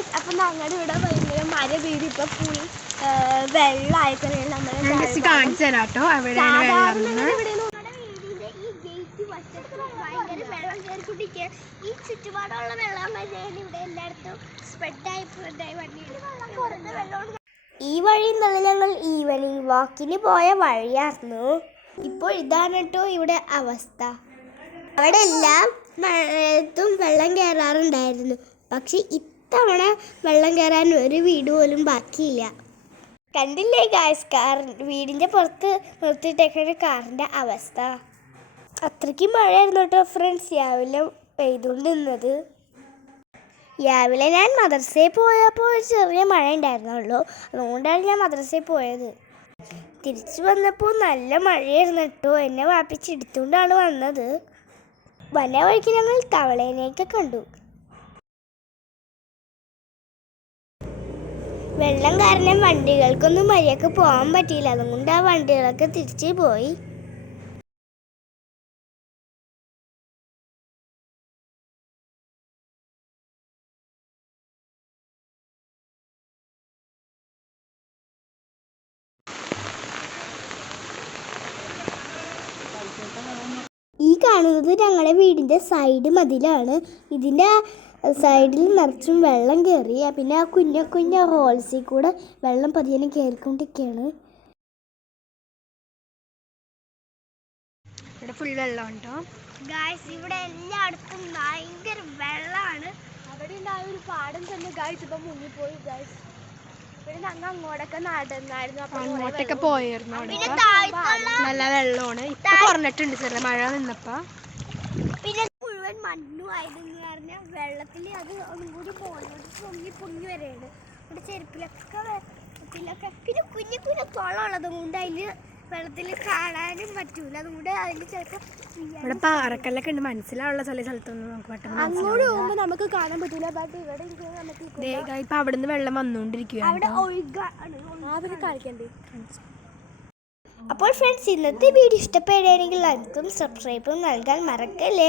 Guys അപ്പം ഞങ്ങളുടെ ഇവിടെ ഭയങ്കര മഴ പെയ്ത് ഇപ്പൊ ഫുൾ വെള്ളമായി നമ്മൾ കാണിച്ചു തരാം കേട്ടോ എവിടെയാണ് വെള്ളം ഇവിടെ ഈ ഗേറ്റ് വശത്ത് ഭയങ്കര വെള്ളം കയറിക്കൊണ്ടിരിക്കുക ഈ ചുറ്റുപാടുള്ള വെള്ളം കഴിഞ്ഞാൽ ഇവിടെ എല്ലായിടത്തും സ്പ്രെഡായി സ്പ്രെഡായി വണ്ടി ഈ വഴി നല്ല ഞങ്ങൾ ഈവനിങ് വാക്കിന് പോയ വഴിയായിരുന്നു. ഇപ്പോൾ ഇതാണ് കേട്ടോ ഇവിടെ അവസ്ഥ. അവിടെ എല്ലാം വെള്ളം കയറാറുണ്ടായിരുന്നു പക്ഷെ ഇത്തവണ വെള്ളം കയറാൻ ഒരു വീട് പോലും ബാക്കിയില്ല. കണ്ടില്ലേ ഗായ്സ് കാർ വീടിന്റെ പുറത്ത് നിർത്തിയിട്ടേക്കുന്ന കാറിന്റെ അവസ്ഥ. അത്രയ്ക്ക് മഴയായിരുന്നു കേട്ടോ ഫ്രണ്ട്സ് രാവിലെ പെയ്തുകൊണ്ടിരുന്നത് രാവിലെ ഞാൻ മദ്രസയിൽ പോയപ്പോൾ ഒരു ചെറിയ മഴ ഉണ്ടായിരുന്നുള്ളൂ. അതുകൊണ്ടാണ് ഞാൻ മദ്രസയിൽ പോയത്. തിരിച്ചു വന്നപ്പോൾ നല്ല മഴയായിരുന്നു കേട്ടോ എന്നെ വാപ്പിച്ചെടുത്തുകൊണ്ടാണ് വന്നത്. വന്ന വഴിക്ക് ഞങ്ങൾ തവളേനെയൊക്കെ കണ്ടു. വെള്ളം കാരണം വണ്ടികൾക്കൊന്നും മര്യാദയ്ക്ക് പോകാൻ പറ്റിയില്ല. അതുകൊണ്ട് ആ വണ്ടികളൊക്കെ തിരിച്ചു പോയി. ഈ കാണുന്നത് ഞങ്ങളുടെ വീടിന്റെ സൈഡ് മതിലാണ്. ഇതിന്റെ സൈഡിൽ നിറച്ചും വെള്ളം കയറി പിന്നെ ആ കുഞ്ഞ കുഞ്ഞ ഹോൾസിൽ കൂടെ വെള്ളം പതിയെ കയറിക്കൊണ്ടിരിക്കുകയാണ് ഇവിടെ ഫുൾ വെള്ളം ഉണ്ടോ? ഗായ്സ് ഇവിടെ എല്ലായിടത്തും ഭയങ്കര വെള്ളമാണ്. അവിടെ ഉണ്ടായ ഒരു പാടം തന്നെ ഗായ്സ് ഇപ്പം മുങ്ങിപ്പോയി ഗായ്സ് ഇവിടെ ഞങ്ങൾ അങ്ങോട്ടൊക്കെ നടന്നായിരുന്നു. അങ്ങോട്ടൊക്കെ പോയിരുന്നു അവിടെ. നല്ല വെള്ളമാണ്. ഇപ്പൊ കുറഞ്ഞിട്ടുണ്ട് ചെറിയ മഴ നിന്നപ്പോ പിന്നെ മണ്ണുമായിരുന്നു പറഞ്ഞാൽ വെള്ളത്തിൽ അത് ഒന്നും കൂടി മുകളിലോട്ട് പൊങ്ങി പൊങ്ങി വരെയാണ്. ഇവിടെ ചെരുപ്പിലൊക്കെ വെള്ളത്തിലൊക്കെ പിന്നെ കുഞ്ഞു കുഞ്ഞു കുളമുള്ളത് കൊണ്ട് അതിന് വെള്ളത്തിൽ കാണാനും പറ്റൂല. അതുകൊണ്ട് അതിന് ചിലപ്പോൾ ഇവിടെ പാറക്കല്ലൊക്കെ ഉണ്ട്. മനസ്സിലാവുള്ള ചില സ്ഥലത്തൊന്നും നമുക്ക് പെട്ടെന്ന് അങ്ങോട്ട് പോകുമ്പോൾ നമുക്ക് കാണാൻ പറ്റൂല. ബട്ട് ഇവിടെ നമുക്ക് ഇപ്പൊ ദേ, നിന്ന് ഇപ്പൊ അവിടുന്ന് വെള്ളം വന്നുകൊണ്ടിരിക്കുക അവിടെ ഒഴുകാണ് അപ്പോൾ ഫ്രണ്ട്സ് ഇന്നത്തെ വീഡിയോ ഇഷ്ടപ്പെടുകയാണെങ്കിൽ ലൈക്കും സബ്സ്ക്രൈബും നൽകാൻ മറക്കല്ലേ?